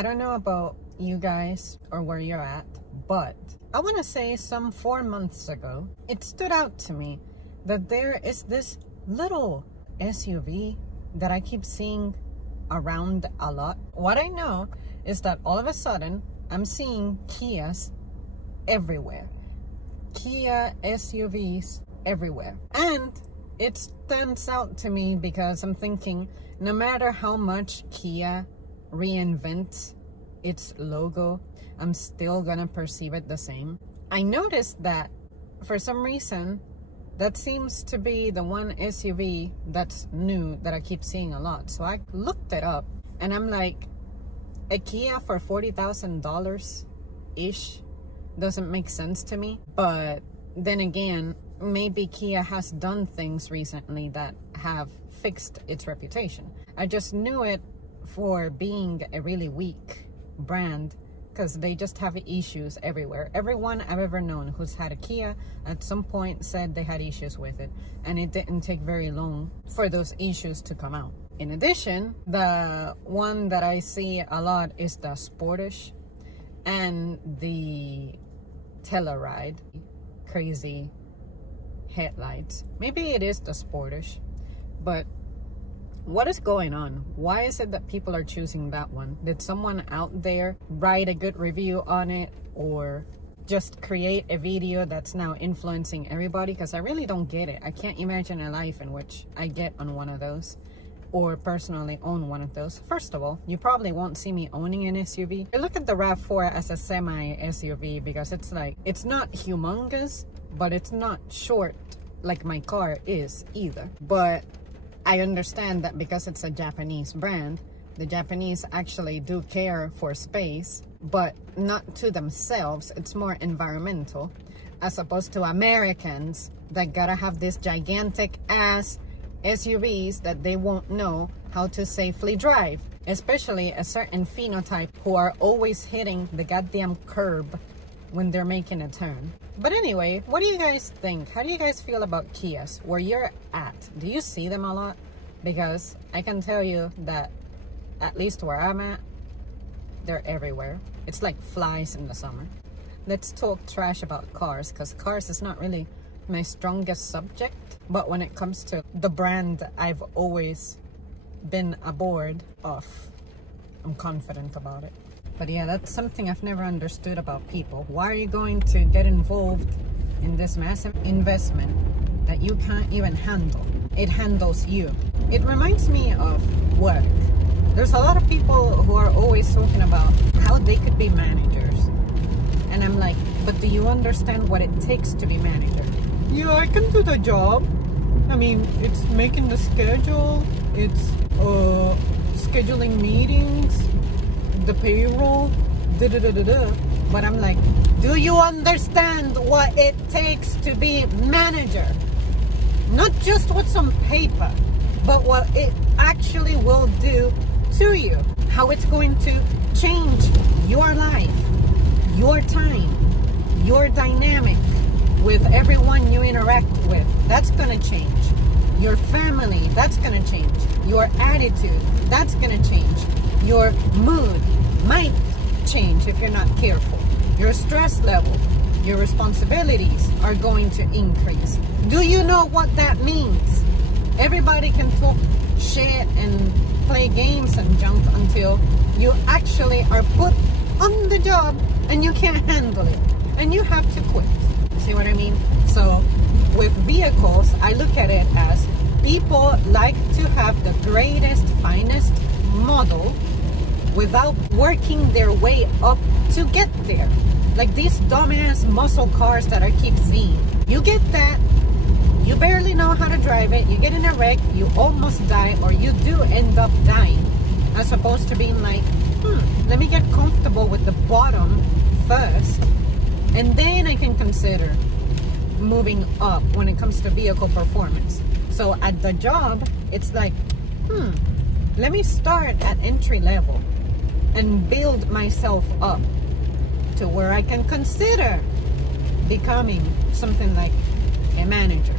I don't know about you guys or where you're at, but I want to say some 4 months ago, it stood out to me that there is this little SUV that I keep seeing around a lot. What I know is that all of a sudden, I'm seeing Kias everywhere. Kia SUVs everywhere. And it stands out to me because I'm thinking, no matter how much Kia reinvents its logo, I'm still gonna perceive it the same. I noticed that for some reason, that seems to be the one SUV that's new that I keep seeing a lot. So I looked it up and I'm like, a Kia for $40,000-ish doesn't make sense to me. But then again, maybe Kia has done things recently that have fixed its reputation. I just knew it for being a really weak brand because they just have issues everywhere. Everyone I've ever known who's had a Kia at some point said they had issues with it, and it didn't take very long for those issues to come out. In addition, the one that I see a lot is the Sportage and the Telluride. Crazy headlights. Maybe it is the Sportage, but what is going on? Why is it that people are choosing that one? Did someone out there write a good review on it, or just create a video that's now influencing everybody? Because I really don't get it. I can't imagine a life in which I get on one of those or personally own one of those. First of all, you probably won't see me owning an SUV. I look at the RAV4 as a semi SUV because it's like, it's not humongous, but it's not short like my car is either. But I understand that because it's a Japanese brand, the Japanese actually do care for space, but not to themselves. It's more environmental, as opposed to Americans that gotta have this gigantic ass SUVs that they won't know how to safely drive, especially a certain phenotype who are always hitting the goddamn curb when they're making a turn. But anyway, what do you guys think? How do you guys feel about Kias where you're at? Do you see them a lot? Because I can tell you that at least where I'm at, they're everywhere. It's like flies in the summer. Let's talk trash about cars, because cars is not really my strongest subject. But when it comes to the brand I've always been aboard of, I'm confident about it. But yeah, that's something I've never understood about people. Why are you going to get involved in this massive investment that you can't even handle? It handles you. It reminds me of work. There's a lot of people who are always talking about how they could be managers. And I'm like, but do you understand what it takes to be manager? Yeah, I can do the job. I mean, it's making the schedule, it's scheduling meetings, the payroll, da-da-da-da-da. But I'm like, do you understand what it takes to be manager? Not just what's on paper, but what it actually will do to you. How it's going to change your life, your time, your dynamic with everyone you interact with. That's gonna change. Your family, that's gonna change. Your attitude, that's gonna change. Your mood might change if you're not careful. Your stress level, your responsibilities are going to increase. Do you know what that means? Everybody can talk shit and play games and junk until you actually are put on the job and you can't handle it and you have to quit. See what I mean? So with vehicles, I look at it as people like to have the greatest, finest model without working their way up to get there. Like these dumbass muscle cars that I keep seeing. You get that, you barely know how to drive it, you get in a wreck, you almost die, or you do end up dying, as opposed to being like, let me get comfortable with the bottom first, and then I can consider moving up when it comes to vehicle performance. So at the job, it's like, let me start at entry level and build myself up to where I can consider becoming something like a manager.